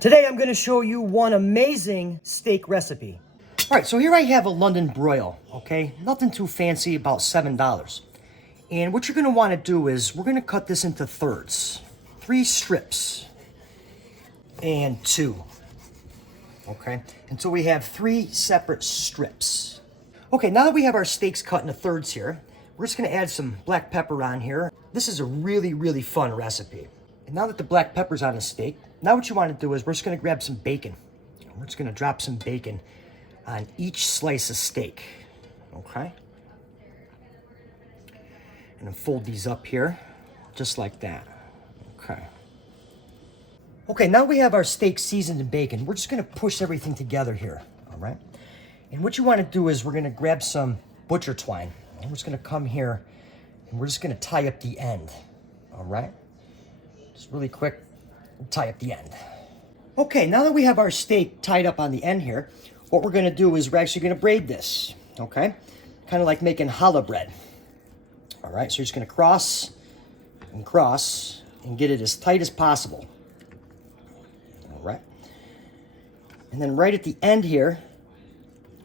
Today I'm going to show you one amazing steak recipe. All right, so here I have a London broil, okay? Nothing too fancy, about $7. And what you're going to want to do is we're going to cut this into thirds. 3 strips and 2. Okay, until we have 3 separate strips. Okay, now that we have our steaks cut into thirds here, we're just going to add some black pepper on here. This is a really, really fun recipe. And now that the black pepper's on the steak, now what you want to do is we're just going to grab some bacon. We're just going to drop some bacon on each slice of steak. Okay? And then fold these up here, just like that. Okay. Okay, now we have our steak seasoned in bacon. We're just going to push everything together here. All right? And what you want to do is we're going to grab some butcher twine. And we're just going to come here and we're just going to tie up the end. All right? Just really quick, tie up the end. Okay, now that we have our steak tied up on the end here, what we're going to do is we're actually going to braid this. Okay? Kind of like making challah bread. All right, so you're just going to cross and get it as tight as possible. All right. And then right at the end here,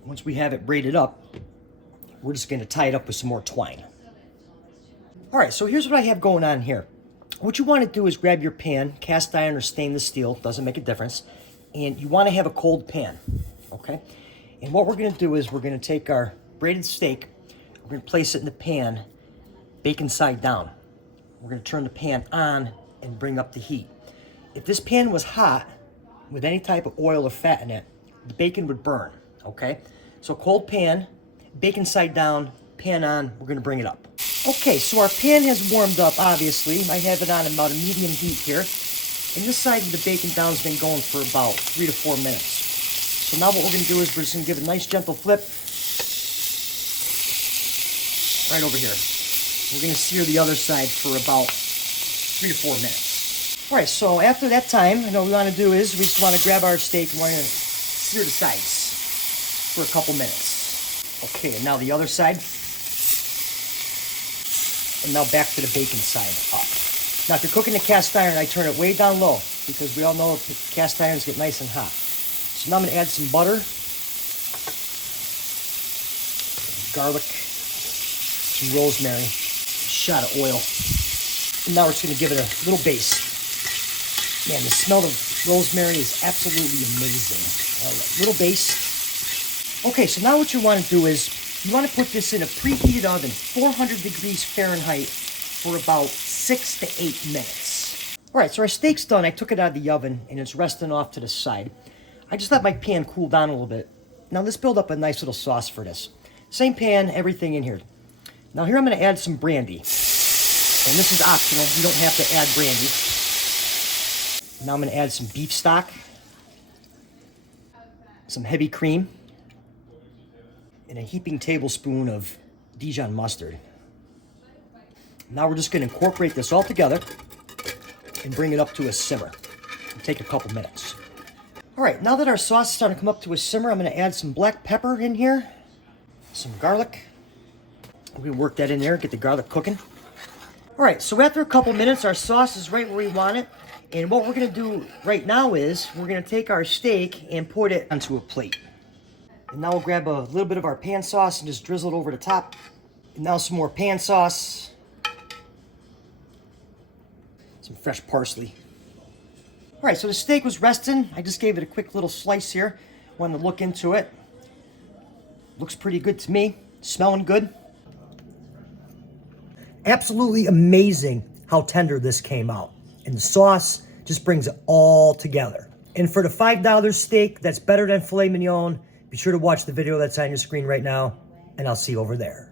once we have it braided up, we're just going to tie it up with some more twine. All right, so here's what I have going on here. What you want to do is grab your pan, cast iron or stainless steel, doesn't make a difference, and you want to have a cold pan, okay? And what we're going to do is we're going to take our braided steak, we're going to place it in the pan, bacon side down. We're going to turn the pan on and bring up the heat. If this pan was hot, with any type of oil or fat in it, the bacon would burn, okay? So cold pan, bacon side down, pan on, we're going to bring it up. Okay, so our pan has warmed up, obviously. I have it on about a medium heat here. And this side of the bacon down has been going for about 3 to 4 minutes. So now what we're going to do is we're just going to give it a nice gentle flip. Right over here. We're going to sear the other side for about 3 to 4 minutes. All right, so after that time, what we want to do is we just want to grab our steak and we're going to sear the sides for a couple minutes. Okay, and now the other side. And now back to the bacon side up. Now if you're cooking the cast iron, I turn it way down low because we all know cast irons get nice and hot. So now I'm going to add some butter, garlic, some rosemary, a shot of oil. And now we're just going to give it a little baste. Man, the smell of rosemary is absolutely amazing. All right, little baste. Okay, so now what you want to do is you want to put this in a preheated oven, 400 degrees Fahrenheit, for about 6 to 8 minutes. All right, so our steak's done. I took it out of the oven, and it's resting off to the side. I just let my pan cool down a little bit. Now let's build up a nice little sauce for this. Same pan, everything in here. Now here I'm going to add some brandy. And this is optional. You don't have to add brandy. Now I'm going to add some beef stock, some heavy cream, and a heaping tablespoon of Dijon mustard. Now we're just going to incorporate this all together and bring it up to a simmer. It'll take a couple minutes. All right, now that our sauce is starting to come up to a simmer, I'm going to add some black pepper in here, some garlic. We're going to work that in there, get the garlic cooking. All right, so after a couple minutes, our sauce is right where we want it. And what we're going to do right now is we're going to take our steak and put it onto a plate. And now we'll grab a little bit of our pan sauce and just drizzle it over the top. And now some more pan sauce. Some fresh parsley. All right, so the steak was resting. I just gave it a quick little slice here. Wanted to look into it. Looks pretty good to me. Smelling good. Absolutely amazing how tender this came out. And the sauce just brings it all together. And for the $5 steak that's better than filet mignon, be sure to watch the video that's on your screen right now, and I'll see you over there.